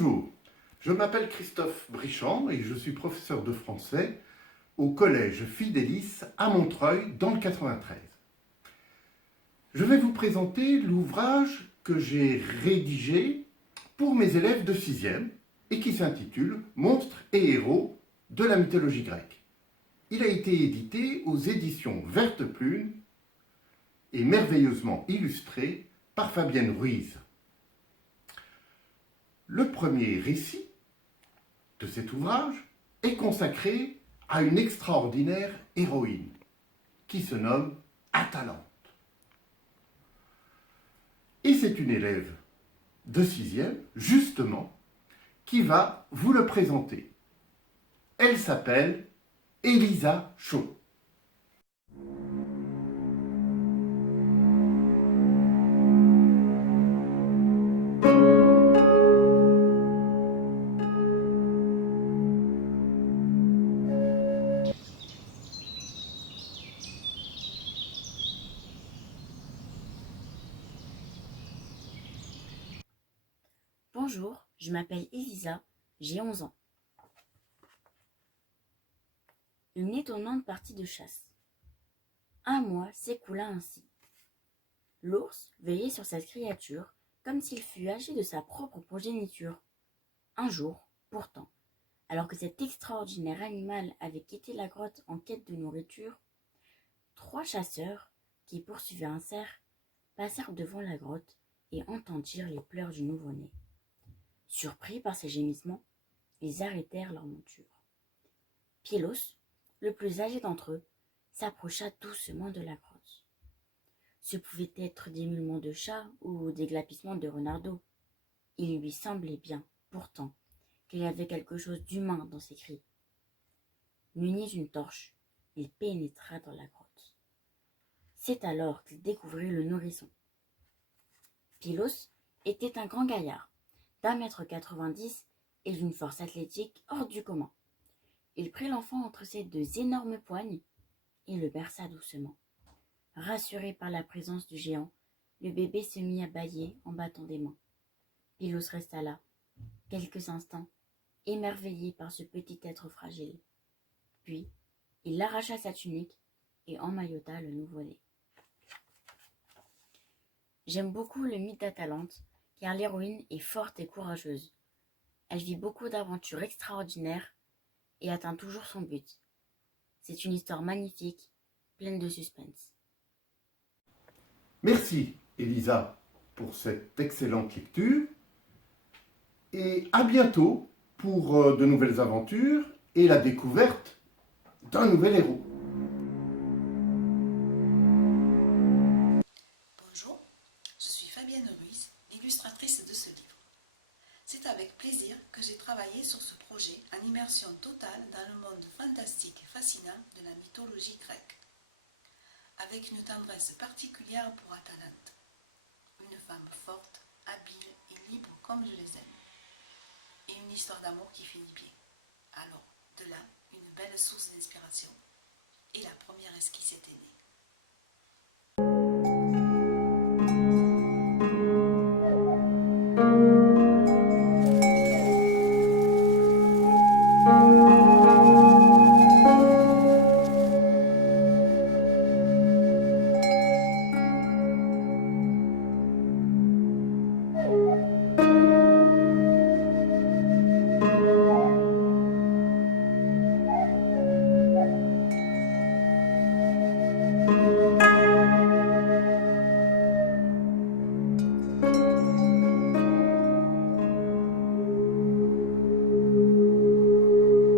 Bonjour, je m'appelle Christophe Brichand et je suis professeur de français au collège Fidélis à Montreuil dans le 93. Je vais vous présenter l'ouvrage que j'ai rédigé pour mes élèves de 6e et qui s'intitule Monstres et héros de la mythologie grecque. Il a été édité aux éditions Verte Plume et merveilleusement illustré par Fabienne Ruiz. Le premier récit de cet ouvrage est consacré à une extraordinaire héroïne qui se nomme Atalante. Et c'est une élève de 6e, justement, qui va vous le présenter. Elle s'appelle Elisa Chaud. Bonjour, je m'appelle Elisa, j'ai 11 ans. Une étonnante partie de chasse. Un mois s'écoula ainsi. L'ours veillait sur cette créature comme s'il fût âgé de sa propre progéniture. Un jour, pourtant, alors que cet extraordinaire animal avait quitté la grotte en quête de nourriture, 3 chasseurs, qui poursuivaient un cerf, passèrent devant la grotte et entendirent les pleurs du nouveau-né. Surpris par ces gémissements, ils arrêtèrent leur monture. Pylos, le plus âgé d'entre eux, s'approcha doucement de la grotte. Ce pouvaient être des miaulements de chat ou des glapissements de renardeau. Il lui semblait bien, pourtant, qu'il y avait quelque chose d'humain dans ses cris. Muni d'une torche, il pénétra dans la grotte. C'est alors qu'il découvrit le nourrisson. Pylos était un grand gaillard, d'1,90 m et d'une force athlétique hors du commun. Il prit l'enfant entre ses 2 énormes poignes et le berça doucement. Rassuré par la présence du géant, le bébé se mit à bâiller en battant des mains. Pylos resta là, quelques instants, émerveillé par ce petit être fragile. Puis, il arracha sa tunique et emmaillota le nouveau-né. J'aime beaucoup le mythe d'Atalante, car l'héroïne est forte et courageuse. Elle vit beaucoup d'aventures extraordinaires et atteint toujours son but. C'est une histoire magnifique, pleine de suspense. Merci Elisa pour cette excellente lecture et à bientôt pour de nouvelles aventures et la découverte d'un nouvel héros. Bonjour, je suis Fabienne Ruiz, illustratrice de ce livre. C'est avec plaisir que j'ai travaillé sur ce projet en immersion totale dans le monde fantastique et fascinant de la mythologie grecque. Avec une tendresse particulière pour Atalante, une femme forte, habile et libre comme je les aime, et une histoire d'amour qui finit bien. Alors, de là, une belle source d'inspiration, et la première esquisse était née.